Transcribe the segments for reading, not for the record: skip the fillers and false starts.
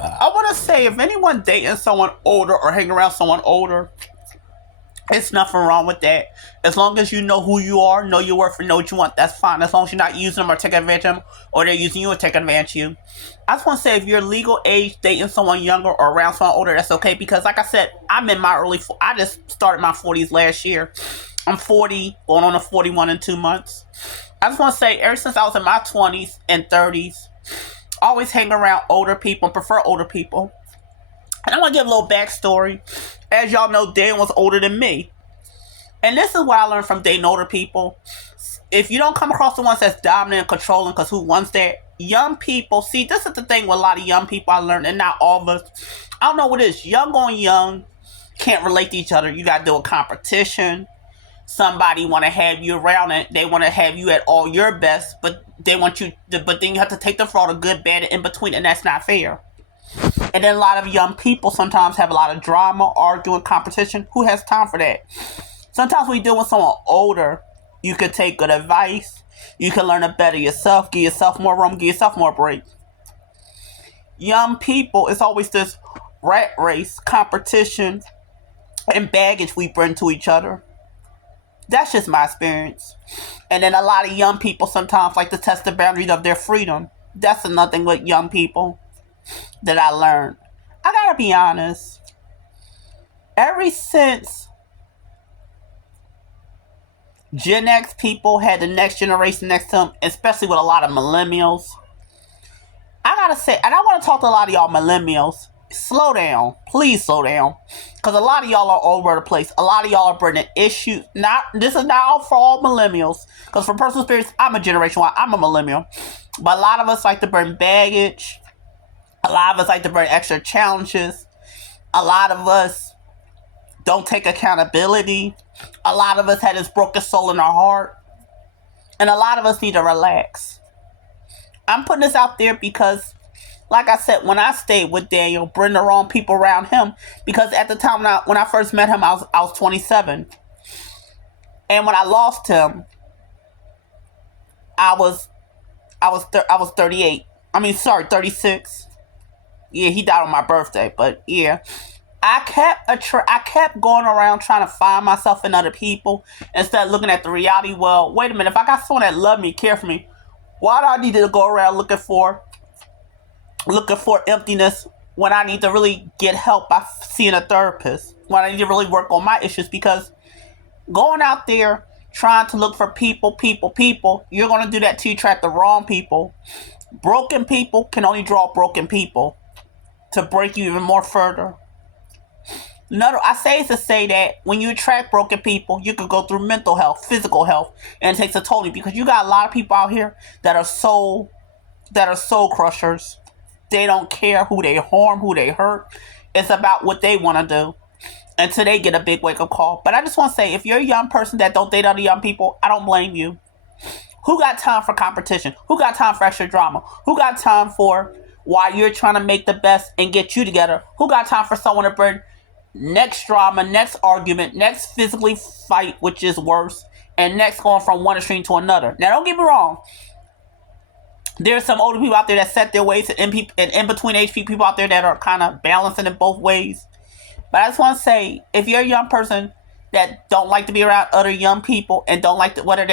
I want to say if anyone dating someone older or hanging around someone older, it's nothing wrong with that. As long as you know who you are, know your worth, and know what you want, that's fine. As long as you're not using them or taking advantage of them, or they're using you or taking advantage of you. I just want to say if you're legal age dating someone younger or around someone older, that's okay. Because like I said, I'm in my I just started my 40s last year. I'm 40, going on to 41 in 2 months. I just want to say, ever since I was in my 20s and 30s, I always hang around older people and prefer older people. And I want to give a little backstory. As y'all know, Dan was older than me. And this is what I learned from dating older people. If you don't come across the ones that's dominant and controlling, because who wants that? Young people, see, this is the thing with a lot of young people I learned, and not all of us. I don't know what it is. Young on young can't relate to each other. You got to do a competition. Somebody want to have you around it. They want to have you at all your best, but they want you to, but then you have to take them for all the good, bad, and in between, and that's not fair. And then a lot of young people sometimes have a lot of drama, arguing, competition. Who has time for that? Sometimes when you deal with someone older, you can take good advice. You can learn to better yourself, give yourself more room, give yourself more break. Young people, it's always this rat race, competition, and baggage we bring to each other. That's just my experience. And then a lot of young people sometimes like to test the boundaries of their freedom. That's another thing with young people that I learned. I gotta be honest. Ever since Gen X people had the next generation next to them, especially with a lot of millennials, I gotta say, and I want to talk to a lot of y'all millennials. Slow down, please slow down, because a lot of y'all are all over the place. A lot of y'all are bringing issues. Not this is not all for all millennials, because from personal experience, I'm a generation Y. I'm a millennial, but a lot of us like to bring baggage. A lot of us like to bring extra challenges. A lot of us don't take accountability. A lot of us had this broken soul in our heart, and a lot of us need to relax. I'm putting this out there because, like I said, when I stayed with Daniel, bring the wrong people around him. Because at the time when I first met him, I was 27, and when I lost him, I was 38. I mean, sorry, 36. Yeah, he died on my birthday, but yeah. I kept going around trying to find myself in other people instead of looking at the reality. Well, wait a minute. If I got someone that loved me, cared for me, why do I need to go around looking for emptiness when I need to really get help by seeing a therapist? When I need to really work on my issues? Because going out there trying to look for people, you're going to do that till you attract the wrong people. Broken people can only draw broken people to break you even more further. No, I say it to say that when you attract broken people, you can go through mental health, physical health, and it takes a toll on you, because you got a lot of people out here that are soul crushers. They don't care who they harm, who they hurt. It's about what they want to do until they get a big wake up call. But I just want to say, if you're a young person that don't date other young people, I don't blame you. Who got time for competition? Who got time for extra drama? Who got time for while you're trying to make the best and get you together? Who got time for someone to bring next drama, next argument, next physically fight, which is worse, and next going from one extreme to another? Now, don't get me wrong. There's some older people out there that set their ways, and in between age people out there that are kind of balancing in both ways. But I just want to say, if you're a young person that don't like to be around other young people and don't like whether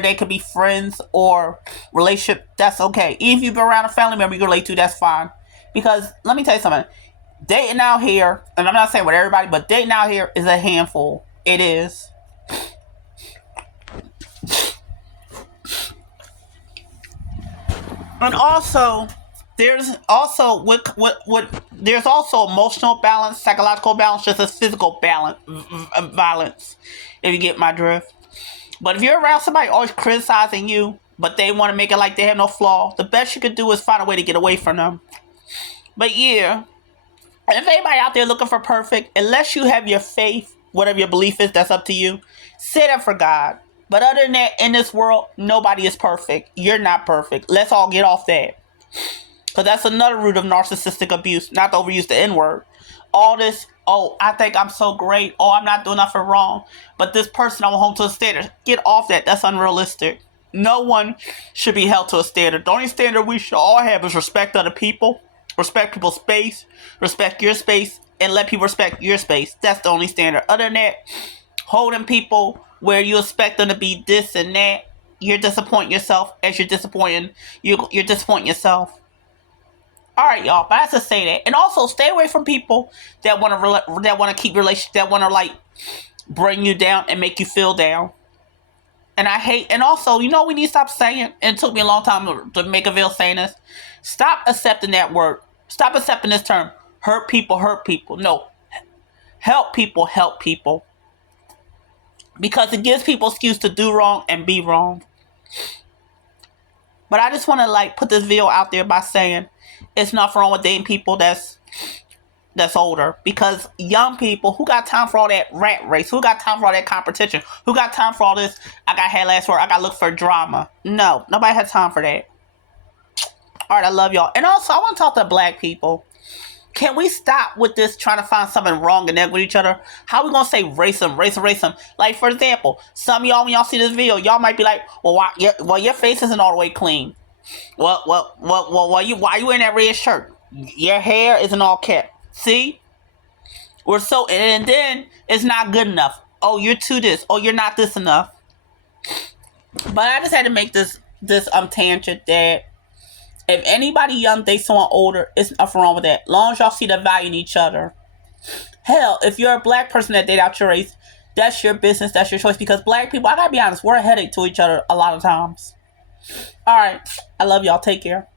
they could be friends or relationship, that's okay. Even if you've been around a family member you can relate to, that's fine. Because let me tell you something. Dating out here, and I'm not saying with everybody, but dating out here is a handful. It is. And also, there's also there's also emotional balance, psychological balance, just as physical balance. If you get my drift. But if you're around somebody always criticizing you, but they want to make it like they have no flaw, the best you could do is find a way to get away from them. But yeah. And if anybody out there looking for perfect, unless you have your faith, whatever your belief is, that's up to you. Say that for God. But other than that, in this world, nobody is perfect. You're not perfect. Let's all get off that. Because that's another root of narcissistic abuse. Not to overuse the N-word. All this, oh, I think I'm so great. Oh, I'm not doing nothing wrong. But this person, I want home to a standard. Get off that. That's unrealistic. No one should be held to a standard. The only standard we should all have is respect other people. Respect people's space, respect your space, and let people respect your space. That's the only standard. Other than that, holding people where you expect them to be this and that, you're disappointing yourself as you're disappointing yourself. All right, y'all. But I have to say that, and also stay away from people that want to keep relations, that want to like bring you down and make you feel down. And I hate, and also, you know, we need to stop saying, and it took me a long time to make a veil saying this. Stop accepting that word. Stop accepting this term. Hurt people, hurt people. No. Help people, help people. Because it gives people excuse to do wrong and be wrong. But I just want to like put this video out there by saying it's nothing wrong with dating people that's older, because young people, who got time for all that rat race, who got time for all that competition, who got time for all this I got had last word, I gotta look for drama. No, nobody has time for that. Alright, I love y'all. And also I want to talk to black people. Can we stop with this trying to find something wrong and negative with each other? How we gonna say racism? Like, for example, some of y'all, when y'all see this video, y'all might be like, well, your face isn't all the way clean. Why you wearing that red shirt? Your hair isn't all kept. See? We're so, and then it's not good enough. Oh, you're too this. Oh, you're not this enough. But I just had to make this tangent that if anybody young dates someone older, it's nothing wrong with that. As long as y'all see the value in each other. Hell, if you're a black person that date out your race, that's your business, that's your choice. Because black people, I gotta be honest, we're a headache to each other a lot of times. Alright, I love y'all. Take care.